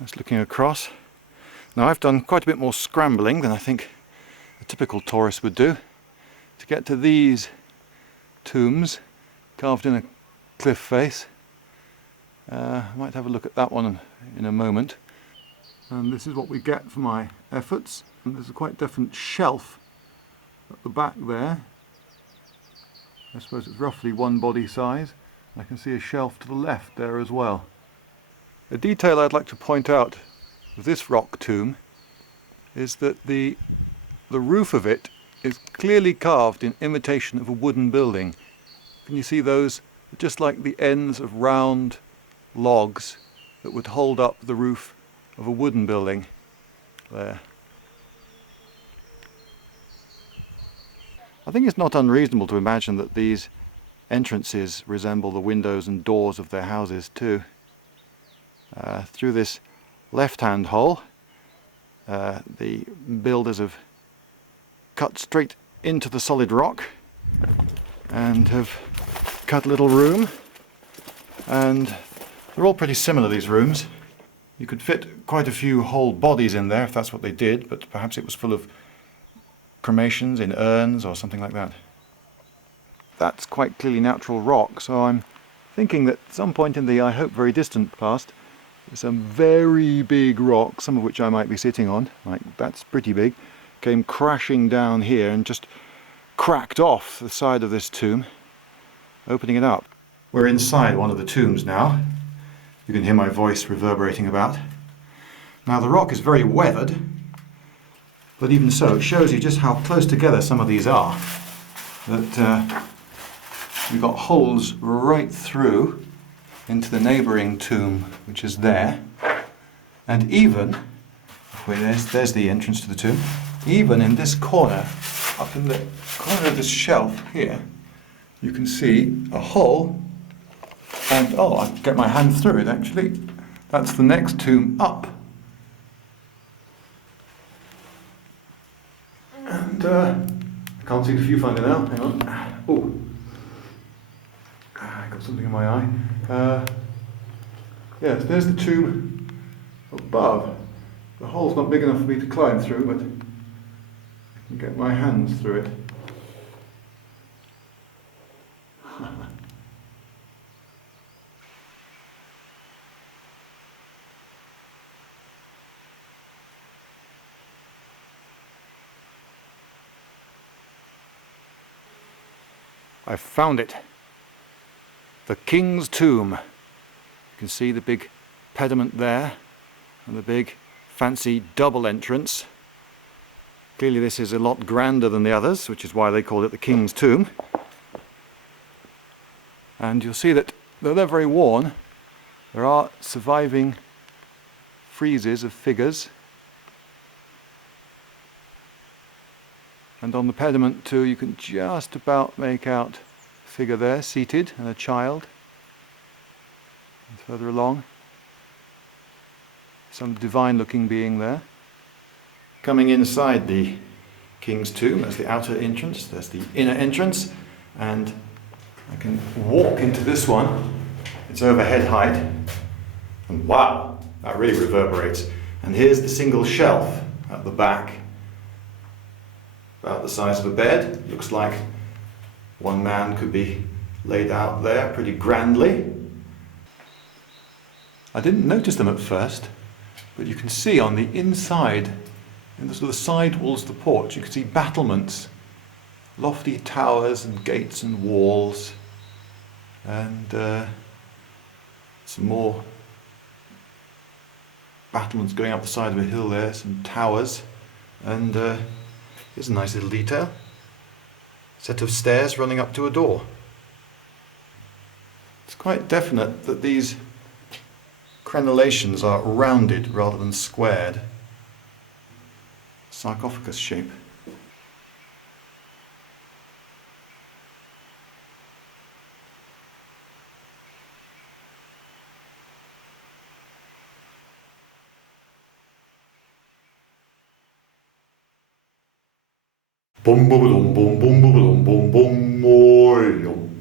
Just looking across. Now I've done quite a bit more scrambling than I think a typical tourist would do to get to these tombs carved in a cliff face. I might have a look at that one in a moment. And this is what we get for my efforts. And there's a quite definite shelf at the back there. I suppose it's roughly one body size. I can see a shelf to the left there as well. A detail I'd like to point out with this rock tomb is that the roof of it is clearly carved in imitation of a wooden building. Can you see those? Just like the ends of round logs that would hold up the roof of a wooden building there. I think it's not unreasonable to imagine that these entrances resemble the windows and doors of their houses too. Through this left-hand hole, the builders have cut straight into the solid rock and have cut a little room, and they're all pretty similar, these rooms. You could fit quite a few whole bodies in there if that's what they did, but perhaps it was full of cremations in urns or something like that. That's quite clearly natural rock, so I'm thinking that at some point in the, I hope, very distant past, some very big rock, some of which I might be sitting on, like that's pretty big, came crashing down here and just cracked off the side of this tomb, opening it up. We're inside one of the tombs now. You can hear my voice reverberating about. Now the rock is very weathered, but even so it shows you just how close together some of these are. That we've got holes right through into the neighbouring tomb, which is there, and even, there's the entrance to the tomb, even in this corner, up in the corner of this shelf here, you can see a hole, and oh, I can get my hand through it actually. That's the next tomb up. And I can't see the viewfinder now, hang on. Oh, I got something in my eye. Yes, there's the tomb above. The hole's not big enough for me to climb through, but I can get my hands through it. I found it. The King's Tomb. You can see the big pediment there and the big fancy double entrance. Clearly this is a lot grander than the others, which is why they call it the King's Tomb. And you'll see that though they're very worn, there are surviving friezes of figures. And on the pediment too, you can just about make out a figure there, seated, and a child. And further along, some divine-looking being there. Coming inside the King's Tomb, there's the outer entrance, there's the inner entrance, and I can walk into this one. It's over head height, and wow, that really reverberates. And here's the single shelf at the back, about the size of a bed. Looks like one man could be laid out there pretty grandly. I didn't notice them at first, but you can see on the inside, in the sort of side walls of the porch, you can see battlements, lofty towers and gates and walls, and some more battlements going up the side of a hill there, some towers, and here's a nice little detail, set of stairs running up to a door. It's quite definite that these crenellations are rounded rather than squared, sarcophagus shape. Boom boom boom boom boom boom boom boom boom.